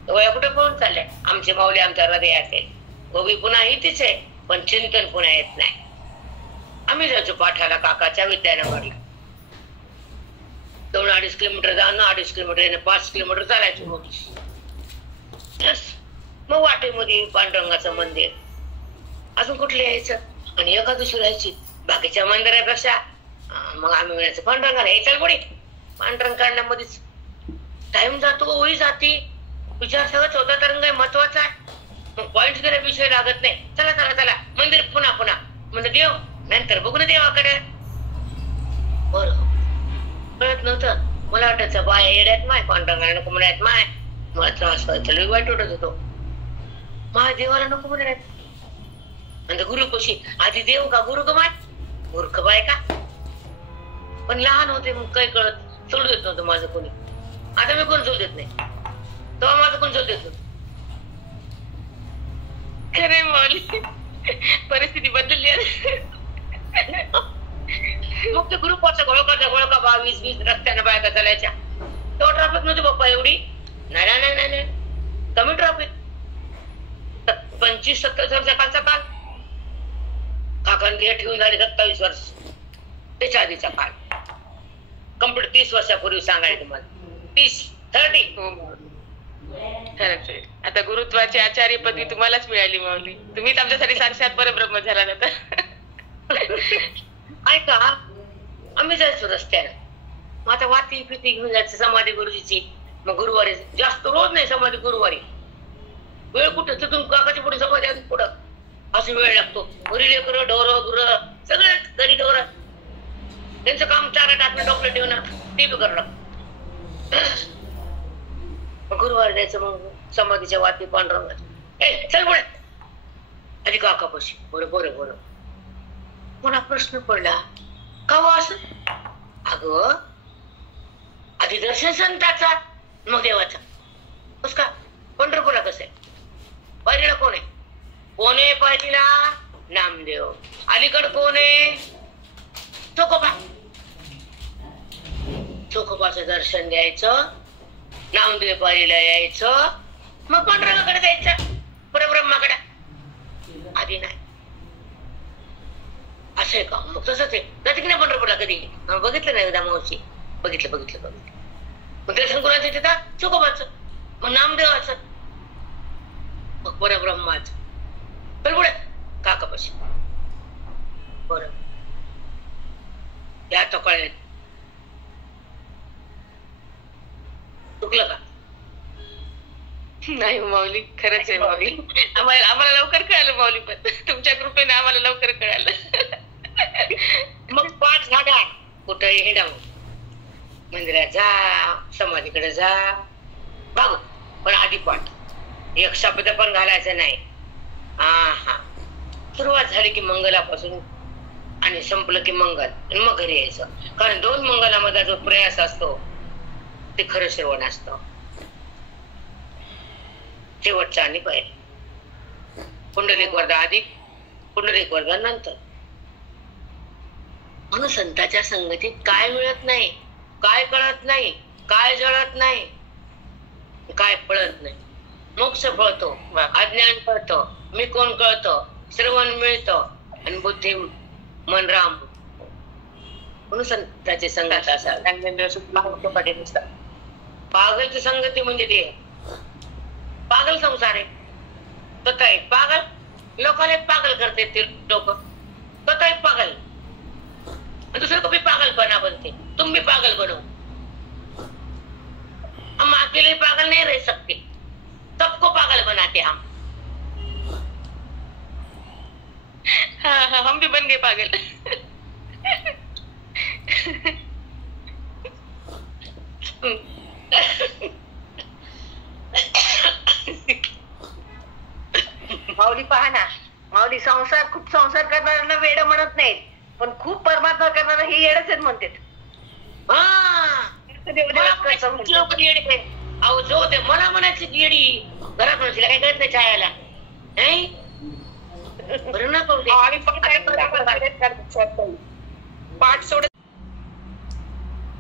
वया कुठे पळून चालल्या? आमचे माऊली आमच्या हृदयात आहे. गोबी पुन्हा ही तीच आहे, पण चिंतन पुन्हा येत नाही. आम्ही जायचो पाठाला काकाच्या विद्यानगरला. 2-2.5 किलोमीटर जाणं, 2.5 किलोमीटर 5 किलोमीटर चालायचो. मग वाटेमध्ये पांडुरंगाचं मंदिर, अजून कुठले यायचं, आणि एकादशी राहायची बाकीच्या मंदिरापेक्षा. मग आम्ही म्हणायचं पांडुरंगाला यायचं पुढे, पांडुरंग काढण्यामध्येच टाइम जातो, ओळी जाते, विचार सगळं होता तर काय महत्वाचा आहे. मग पॉइंट गेला विषय लागत नाही, चला चला चला मंदिर पुन्हा पुन्हा, म्हणजे देव नंतर बघू ना देवाकडे. बरं कळत नव्हतं, मला वाटायचं बाय येड्यात माय, पांडुरंगाला नको म्हणायत माय, मला त्रास व्हायचा, लई वाईट वाटत होतो, माझ्या देवाला नको म्हणायत. आणि गुरु कशी आधी देव का गुरु का माय, मूर्ख बाय का. पण लहान होते मग काही कळत, सोडू देत नव्हतं माझं कोणी. आता मी कोण सोड देत नाही, तेव्हा माझं कोण सोड देत नव्हतं. खरे माऊली, परिस्थिती बदलली मग ते ग्रुपवरचा गोळका 22-20 रस्त्यानं बायका चालायच्या, तेव्हा ट्रॅफिक नव्हती बाप्पा एवढी. नाही, कमी ट्रॅफिक. 25-27 वर्षाखालचा काळ, काकांनी ठेवून झाले 27 वर्ष, त्याच्या आधीचा काळ. कम्प्लीट 30 वर्षापूर्वी सांगायला तुम्हाला, 30-30. खरंच आहे. आता गुरुत्वाची आचार्यपदी तुम्हालाच मिळाली माऊली, तुम्हीच आमच्यासाठी साक्षात परब्रह्म झाला आता. ऐका, आम्ही जायचो रस्त्याला, मग आता वाती फिती घेऊन जायचं समाधी गुरुजीची. मग गुरुवारी जास्त रोज नाही, समाधी गुरुवारी. वेळ कुठं तिथून काकाच्या पुढे समाधी अजून पुढं, असं वेळ लागतो. घरी लेकर ढोर गुर सगळे घरी ढोर, त्यांचं काम चारा टाकणं, डॉक्टर ठेवणं, ते बी करणं. गुरुवारी जायचं, मग समाधीच्या वाती पांडुरंगाची. चल पुढे आधी काकापाशी. बरं मला प्रश्न पडला, का हो असं. अगं आधी दर्शन संताचा, मग देवाचा. कस का पंढरपूरला कसं आहे, पायरीला कोण आहे पायरीला, नामदेव. अलीकड कोण आहे, चोखोबाचं दर्शन द्यायचं, नामदेव पायरीला यायचं, मग पांडुरंगाकडे जायचं, परब्रह्माकडे. आधी नाही असं आहे का. मग तसंच आहे, जाते की नाही पंढरपूरला कधी, बघितलं नाही एकदा मावशी. बघितलं. मग दर्शन कोणाचं तिथं, चोखोबाचं, मग नामदेवाचं, मग परब्रह्माचं. पण पुढे काकापाशी. बरं या तो कळेल, चुकलं का. नाही माऊली, खरंच आहे माऊली. आम्हाला लवकर कळालं माऊली, पण तुमच्या कृपेने आम्हाला लवकर कळालं. मग पाठ झाडा, कुठंही हिंडा, मंदिरात जा, समाधीकडे जा, बघ, पण आधी पाठ. एक शब्द पण घालायचा नाही. हा सुरुवात झाली की मंगलापासून आणि संपलं की मंगल, आणि मग घरी यायचं. कारण 2 मंगलामध्ये जो प्रयास असतो ते खरं श्रवण असतं. शेवटचा आणि पहिले. पुंडलिक वरदा आधी, पुंडलिक वरदा नंतर. म्हणून संतांच्या संगतीत काय मिळत नाही, काय कळत नाही, काय जळत नाही, काय पळत नाही. मोक्ष पळतो, अज्ञान कळतं, मी कोण कळतं, श्रवण मिळतं, आणि बुद्धी मन राम. म्हणून संतांची संगत असावी. पागलची संगती म्हणजे ते पागल संसार आहे. तर काय पागल लोकांना पागल करते ते लोक, तर काय पागल, दुसरे को भी पागलपना बनते, तुम भी पागल बनो. हम अकेले पागल नहीं रह सकते, सबको पागल बनाते हम. हाँ, हम भी बन गए पागल. माऊली पहा ना, माऊली खूप संसार करणाऱ्यांना वेड म्हणत नाहीत, पण खूप परमात्मा करणारा हे येडच आहेत म्हणते. अहो जो ते मला म्हणायची येडी, घरात म्हणायची काय कळत नाही छायाला, नाही बरं ना करू पाठ सोडत.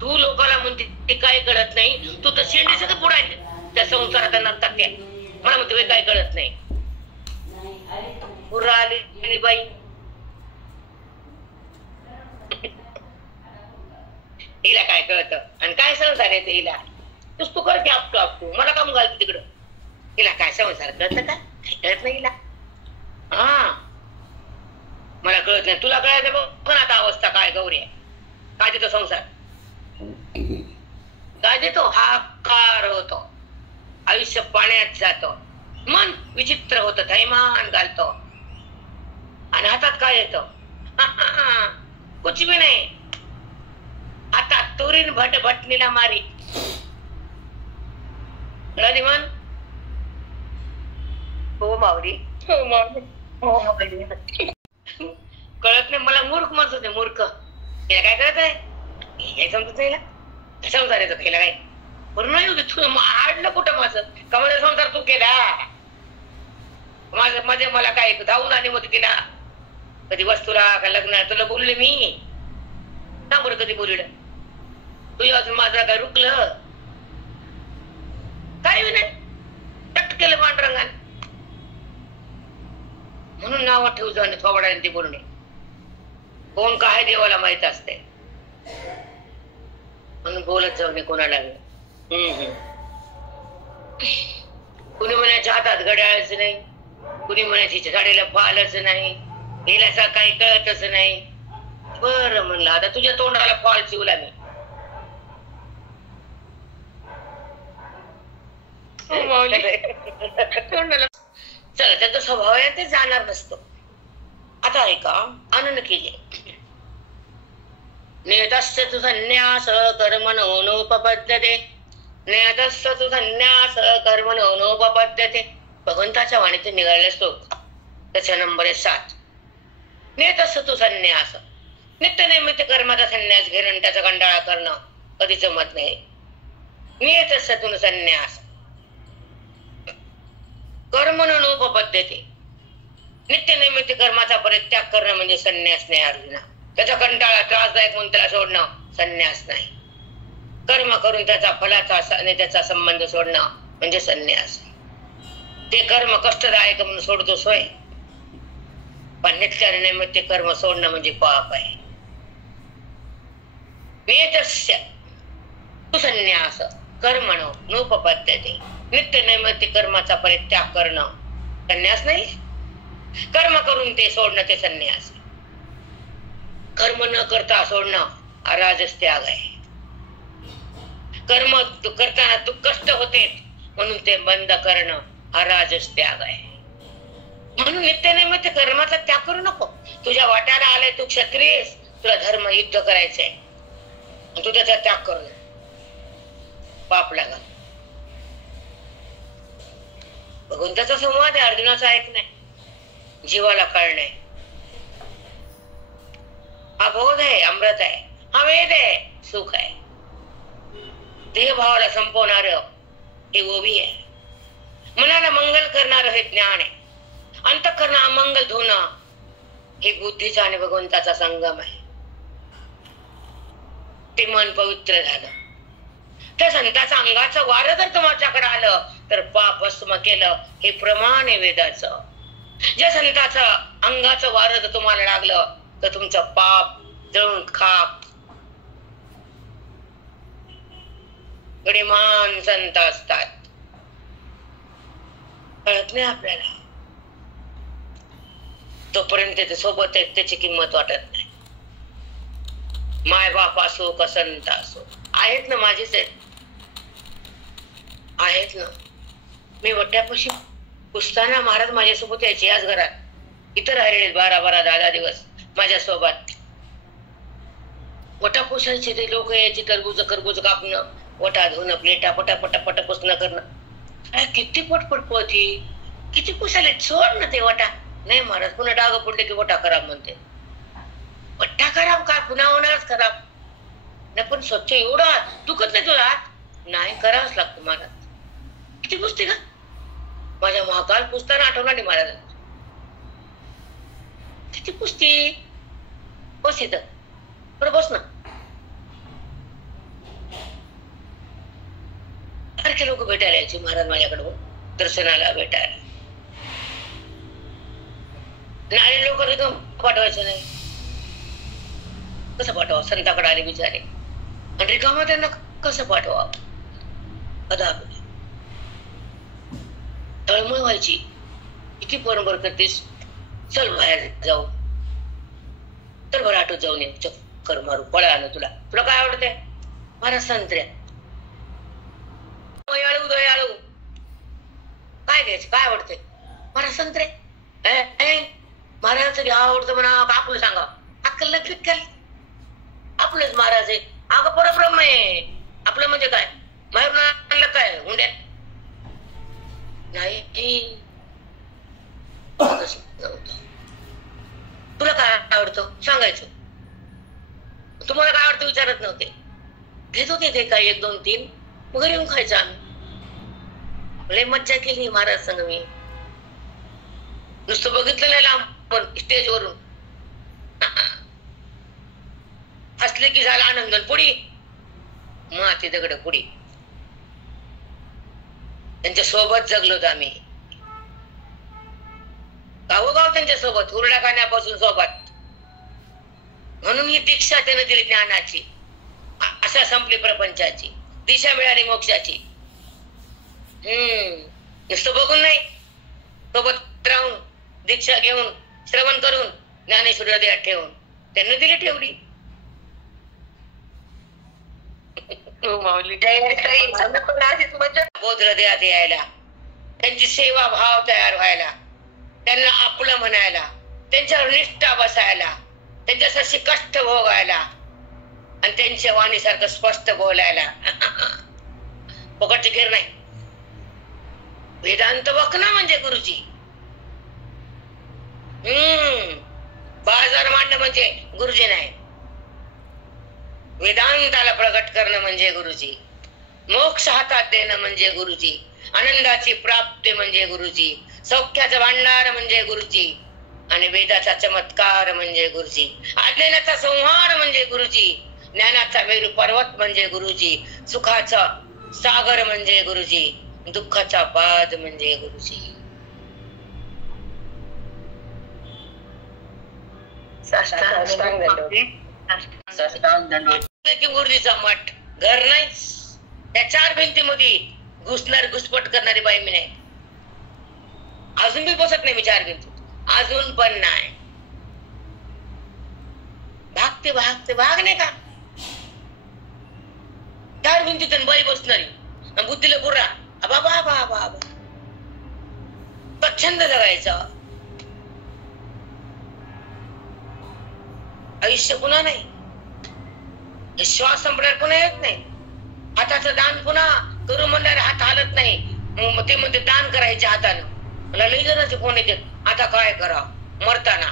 तू लोकांना म्हणते ते काय कळत नाही, तू तर शेंडी सगळं पुढे त्या संसारात नरतात त्या. मला म्हणते काय कळत नाही. पुरा आली बाई, हिला काय कळतं आणि काय संसार येते हिला. तू कर की आपटू मला काम घालतो तिकडं. हिला काय संसार कळतं का? कळत नाही हिला. हा मला कळत नाही, तुला कळायचं बघ ना आता अवस्था काय गौरी आहे. काय देतो संसार, काय देतो? हाकार होतो, आयुष्य पाण्यात जातो, मन विचित्र होत, थैमान घालतो, आणि हातात काय येतो? कुछ भी नाही. आता तुरीन भट भटणीला मारी. मन हो माऊली, हो माऊली. हो माऊली. कळत नाही मला, मूर्ख माणूस होते, मूर्ख. हे काय कळत आहे? हे समजत नाही, संसार येतो केला काय बरं नाही होते. तू आडलं कुठं माझं कमळ संसार तू केला माझं मध्ये, मला काय धावून आली होती तिला कधी वस्तूला का लग्न तुला बोलले मी ना बरं, कधी बोललं तुझ्या अजून माझं काय रुकलं काही नाही, टट केलं पांडुरंगाने. म्हणून नाव ठेवू जाणे थोबाडाने ते बोलणे. कोण काय देवाला माहित असते, म्हणून बोलत जाऊ नये कोणाला. कुणी म्हणायच्या हातात घड्याळच नाही, कुणी म्हणायची गाडीला फॉलच नाही, हिला सकाळी कळतच नाही. बरं म्हणलं आता तुझ्या तोंडाला फॉल शिवला मी. चला त्याचा स्वभाव आहे ते जाणार नसतो. आता ऐका, आनंद केले. नियतस्य तु संन्यास कर्मणो नोपपद्यते, नियतस्य तु संन्यास कर्मणो नोपपद्यते. भगवंताच्या वाणीत निघालेला श्लोक, त्याचा नंबर आहे 7. नियतस्य तु संन्यास, नित्य नैमित्त कर्माचा संन्यास घेणं आणि त्याचा कंटाळा करणं कधी जमत नाही. नियतस्य तु संन्यास कर्मणो नोपपद्यते, नित्य नैमित्त कर्माचा परित्याग करणं म्हणजे संन्यास नाही अर्जुना. त्याचा कंटाळा त्रासदायक म्हणून त्याला सोडणं संन्यास नाही. कर्म करून त्याचा फलाचा आणि त्याचा संबंध सोडणं म्हणजे संन्यास. ते कर्म कष्टदायक म्हणून सोडतो सोय, पण नित्य नैमित्त कर्म सोडणं म्हणजे पाप आहे. नियतस्य तु संन्यास कर्मणो नोपपद्यते, नित्य नैमित्त कर्माचा परित्याग करणं संन्यास नाही. कर्म करून ते सोडणं ते संन्यास. कर्म न करता सोडणं हा राजस त्याग आहे. कर्म करताना तू कष्ट होते म्हणून ते बंद करणं हा राजस त्याग आहे. म्हणून नित्य नैमित्त कर्माचा त्याग करू नको. तुझ्या वाट्याला आलाय, तू क्षत्रिय, तुला धर्म युद्ध करायचंय, तू त्याचा त्याग करू, पाप लागल. भगवंताचा संवाद आहे, अर्जुनाचा ऐकणे, जीवाला कळणे. हा बोध आहे, अमृत आहे, हा वेद आहे, सुख आहे. देहभावाला संपवणार हे ओवी आहे. मनाला मंगल करणार हे ज्ञान आहे. अंतःकरण अमंगल धुणं हे बुद्धीचा आणि भगवंताचा संगम आहे. ते मन पवित्र झालं. त्या संताचा अंगाचं वारं जर तुमच्याकडे आलं तर पाप भस्म केलं हे प्रमाण आहे वेदाचं. ज्या संताचं अंगाचं वारं जर तुम्हाला लागलं तर तुमचं पाप जळून खाक. गणिमान संत असतात, कळत नाही आपल्याला. तोपर्यंत ते सोबत आहेत त्याची किंमत वाटत नाही. माय बाप असो का संत असो, आहेत ना माझेच आहेत ना. मी वट्यापाशी पुसताना महाराज माझ्यासोबत यायचे. याच घरात इतर राहिलेले 12-12, 10-10 दिवस माझ्यासोबत वटा पुसायचे. ते लोक यायचे, खरबूज कापणं, वटा धुणं, प्लेटा पटापटा पुसणं करणं. किती पटपट पळती, किती पुसायला. सोड ना ते वटा. नाही महाराज, पुन्हा डाग पडले की वटा खराब म्हणते. वट्टा खराब का, पुन्हा होणारच खराब नाही. पण स्वच्छ एवढा दुखत नाही तुला हात, नाही करावंच लागतं महाराज. किती पुसते का माझ्या महाकाल पुसताना आठवला नाही महाराज. किती पुसती. बस इथं, बरं बस ना. सारखे लोक भेटायला यायचे महाराज माझ्याकडे, दर्शनाला भेटायला. नारी लोक पाठवायचं नाही. कसं पाठवा, संताकडे आले बिचारे, आणि रिकामा त्यांना कसं पाठवा. कदापि तळमळ व्हायची. किती बरोबर करतेस, चल बाहेर जाऊ, तर बरं आठवत जाऊन ये, चक्कर मारू, पळा ना. तुला तुला काय आवडते? मला संत्र्या. दयाळू दयाळू काय घ्यायचं, काय आवडते? मला संत्रे. महाराज आवडतं म्हणा, आपलं सांगा. अक्कल नक्की केल, आपलंच महाराज आहे. अगं परब्रह्म आहे आपलं. म्हणजे काय बाहेरून आणलं काय हुंड्यात? नाही. तुला काय आवडतं सांगायचं. तुम्हाला काय आवडतं विचारत नव्हते. घेत होते ते काही 1 2 3, मग घरी येऊन खायचं आम्ही. लय मज्जा केली महाराज संग मी. नुसतं बघितलं नाही लांब स्टेजवरून. हसले की झाला आनंद. पुढी माती दगड पुढी. त्यांच्या सोबत जगलोत आम्ही. गावोगाव त्यांच्या सोबत, हुरडा खाण्यापासून सोबत. म्हणून ही दीक्षा त्यानं दिली ज्ञानाची. अशा संपली प्रपंचाची, दिशा मिळाली मोक्षाची. नुसतं बघून नाही, सोबत राहून, दीक्षा घेऊन, श्रवण करून, ज्ञानेश्वर हृदयात ठेवून त्यांनी दिली ठेवली. बोध हृदयात यायला, त्यांची सेवा भाव तयार व्हायला, त्यांना आपलं म्हणायला, त्यांच्यावर निष्ठा बसायला, त्यांच्यासाठी कष्ट भोगायला आणि त्यांच्या वाणीसारखं स्पष्ट बोलायला. फुकटची घेर नाही. वेदांत वखणं म्हणजे गुरुजी. बाजार मांडणं म्हणजे गुरुजी नाही. वेदांताला प्रकट करणं म्हणजे गुरुजी. मोक्ष हातात देणं म्हणजे गुरुजी. आनंदाची प्राप्ती म्हणजे गुरुजी. सौख्याचा भांडार म्हणजे गुरुजी. आणि वेदाचा चमत्कार म्हणजे गुरुजी. अज्ञानाचा संहार म्हणजे गुरुजी. ज्ञानाचा मेरू पर्वत म्हणजे गुरुजी. सुखाचा सागर म्हणजे गुरुजी. दुःखाचा बाद म्हणजे गुरुजी. गुरुजीचा मठ घर नाही. त्या 4 भिंतीमध्ये घुसणारी घुसपट करणारी बाई मी नाही. अजून बी बसत नाही मी 4 भिंतीत. अजून पण नाही. भागते भागते भाग नाही का. 4 भिंतीतून बाई बसणारी, बुद्धीला बुरा. बाबा बाबा छंद जगायचा. आयुष्य पुन्हा नाही. श्वास संपणार पुन्हा येत नाही. हाताचं दान पुन्हा करू म्हणणार हात हालत नाही. मग ते म्हणते दान करायचे हातानं. मला लई जणांचे फोन येते, आता काय करावं मरताना.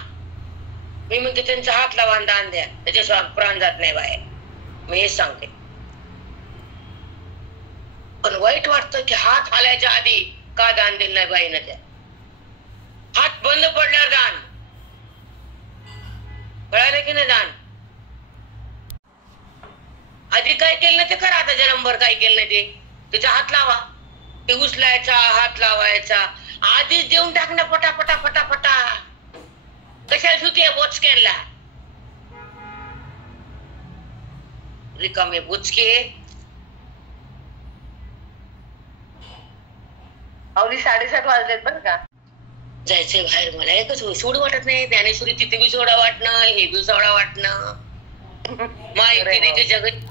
मी म्हणते त्यांचा हात लावा दान द्या, त्याच्याशिवाय प्राण जात नाही बाहेर. मी हेच सांगते. पण वाईट वाटतं की हात हालायच्या आधी का दान दिलं नाही बाईनं. त्या हात बंद पडल्यावर दान कळालं की नाही. दान आधी काय केलं नाही ते करा. आता जन्मभर काय केलं नाही ते त्याचा हात लावा. ते उचलायचा, हात लावायचा, आधीच देऊन टाकणं पटापटा पटापटा. कशाला सुती बोचक्याला रिकामे बुचके. अवधी 7:30 वाजलेत बरं का. जायचंय बाहेर. मला एकच सोड वाटत नाही. ज्ञानेश्वरी तिथे बी सोडा वाटणं, हे बी सोडा वाटणं. माहिती जगत.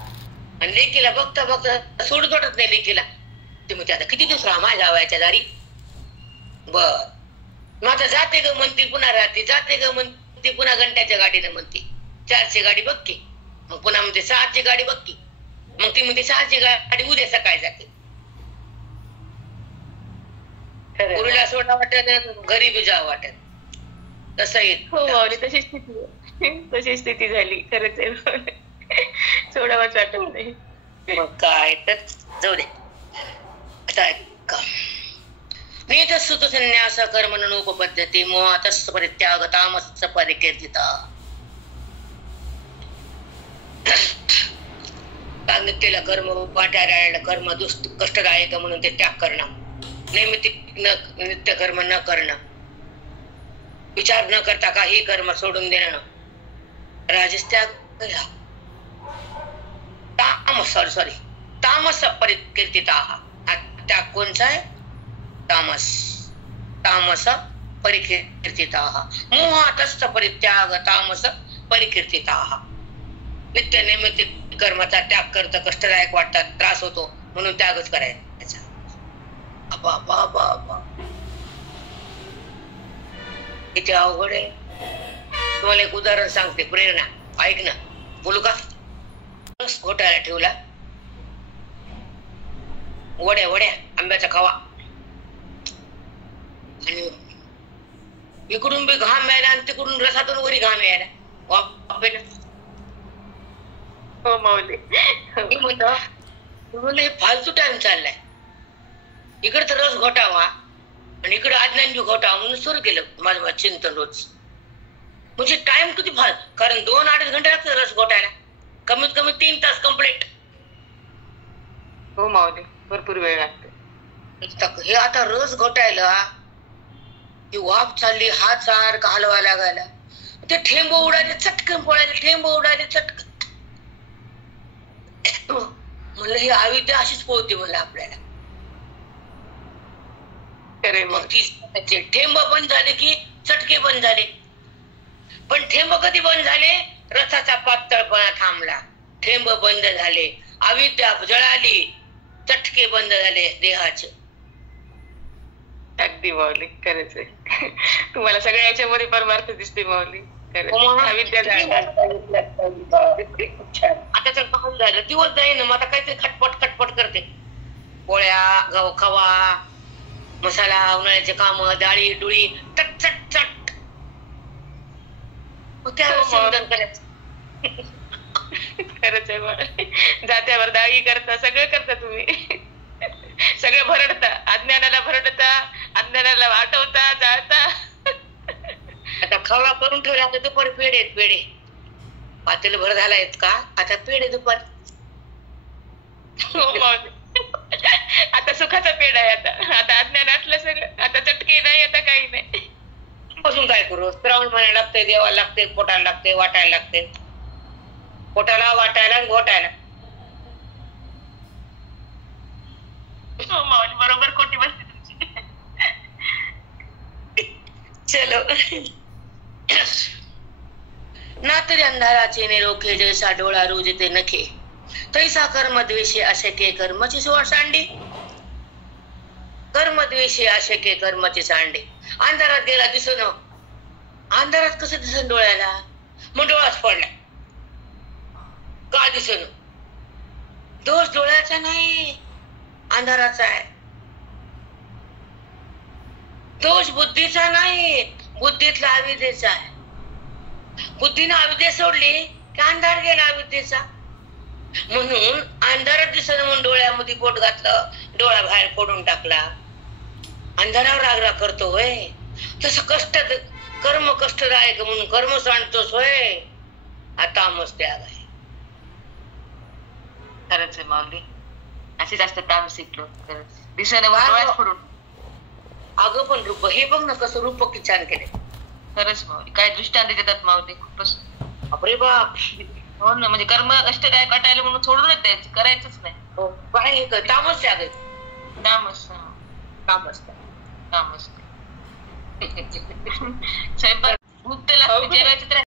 आणि लेकीला बघता बघता सोडत वाटत नाही लेकीला. ते म्हणते आता किती दिवस राहा माझ्या जावायच्या दारी. बर मग आता जाते ग म्हणते, पुन्हा राहते. जाते ग म्हणते, पुन्हा घंट्याच्या गाडीनं म्हणते 4ची गाडी बघ की. मग पुन्हा म्हणते 6ची गाडी बघ की. मग ती म्हणते 6ची गाडी उद्या सकाळी जाते. गुरुला सोडा वाटत, घरी बी जावं वाटत. तसं येत. तशी स्थिती झाली खरंच आहे. सोडावाच वाटत नाही. मग काय तर जाऊ दे. नीत सुत संन्यास कर्म नोपपद्धती मोहातस्स परित्याग तामस्स परिकीर्तिता. नित्यला कर्म वाट्याला कर्म दुष्ट कष्टदायक म्हणून ते त्याग करणं. नित्य कर्म न करणं. विचार न करता काही कर्म सोडून देणं. राजस त्याग. तामस परिकीर्तिता. त्याग कोणचा आहे? तामस तामस परिकीर्तिताः मोहातश्च परित्याग तामस परिकीर्तिताः. नित्य नैमित्तिक कर्माचा त्याग करत कष्टदायक वाटतात, त्रास होतो म्हणून त्यागच करायचा. अबा बा बा बा किती अवघड आहे. तुम्हाला एक उदाहरण सांगते, प्रेरणा ऐक ना. बोलू का? घोटाळा ठेवला, वड्या वड्या आंब्याचा खावा, आणि इकडून बी घाम यायला आणि तिकडून रसातून वरी घाम यायला. बापरे ना. हो माऊली. मी म्हणलं हे फालतू टाइम चाललाय. इकडे तर रस घोटावा आणि इकडे अज्ञान बी घोटावा म्हणून सुरू केलं माझं चिंतन रोज. म्हणजे टाइम किती फाल, कारण 2-2.5 घंटे लागतात रस घोटायला, कमीत कमी 3 तास कंप्लीट. हो माऊली, भरपूर वेळ लागते. हे आता रस घोटायला ही वाफ चालली, हात सारखा हलवा लागायला, ते ठेंब उडाले चटकन पडायला, ठेंब उडाले चटकन. म्हणलं ही अविद्या अशीच पोहते म्हणलं आपल्याला. मग ती ठेंब बंद झाले की चटके बंद झाले. पण ठेंब कधी बंद झाले? रसाचा पातळपणा थांबला, ठेंब बंद झाले, अविद्या जळाली, चटके बंद झाले देहाचे. अगदी माऊली, खरंच आहे. तुम्हाला सगळ्या याच्यामध्ये परमार्थ दिसते माऊली. अविद्या आता तर काम झालं, दिवस जाईन मग आता काहीतरी खटपट खटपट करते. पोळ्या, गहू खवा, मसाला, उन्हाळ्याचे काम, डाळी डुळी, चट चट चट. मग त्यावर समजून करायचं. खरंच आहे माऊली. जात्यावर डाळी करता, सगळं करता तुम्ही. सगळं भरडता, अज्ञानाला भरडता, अज्ञानाला वाटवता, जाळता. आता खवा करून ठेवला, आता दुपारी पेढे आहेत, पेढे पातेल भर झालायत का, आता पेढे दुपारी. हो माऊली. आता सुखाचा पेढा आहे. आता अज्ञान आटलं सगळं, आता चटके नाही, आता काही नाही. बसून काय करू? श्रावण महिना लागते, देवाला लागते, पोटाला लागते, वाटायला लागते, पोटाला वाटायला आणि घोटायला. हो माऊली, बरोबर कोटी बसते तुमची. चलो ना तरी अंधाराचे निरोखे, जैसा डोळा रोज ते नखे, तैसा कर्मद्वेषी अशके कर्मची सांडी. कर्मद्वेषी अशके कर्मची सांडी. अंधारात गेला दिसण, अंधारात कसं दिसन डोळ्याला? मग डोळाच पडला का दिसन? दोष डोळ्याचा नाही, अंधाराचा आहे. दोष बुद्धीचा नाही, बुद्धीतला अविद्येचा आहे. बुद्धीने अविद्या सोडली की अंधार गेला अविद्येचा. म्हणून अंधारात दिसत म्हणून डोळ्यामध्ये बोट घातलं, डोळा बाहेर फोडून टाकला, अंधारावर रागराग करतो होय. तसं कष्ट कर्म कष्टदायक म्हणून कर्म सांडतोस होय. आता मस्त त्याग आहे. खरंच आहे माऊली, अशीच असतात तामसिक लोक. खरंच दिसेना डोळ्यात फोडून. अगं पण रूप हे बघ ना, कसं रूप किती छान केले. खरंच माऊली, काय दृष्टांत देतात माऊली, खूपच. अरे बाप. हो ना, म्हणजे कर्म कष्टदायक वाटायला म्हणून सोडूनच द्यायचं, करायचंच नाही. काय तामस त्याग आहे. तामस तामस तामस. स्वयंपाक भूक तर लागते, जेवायचं तर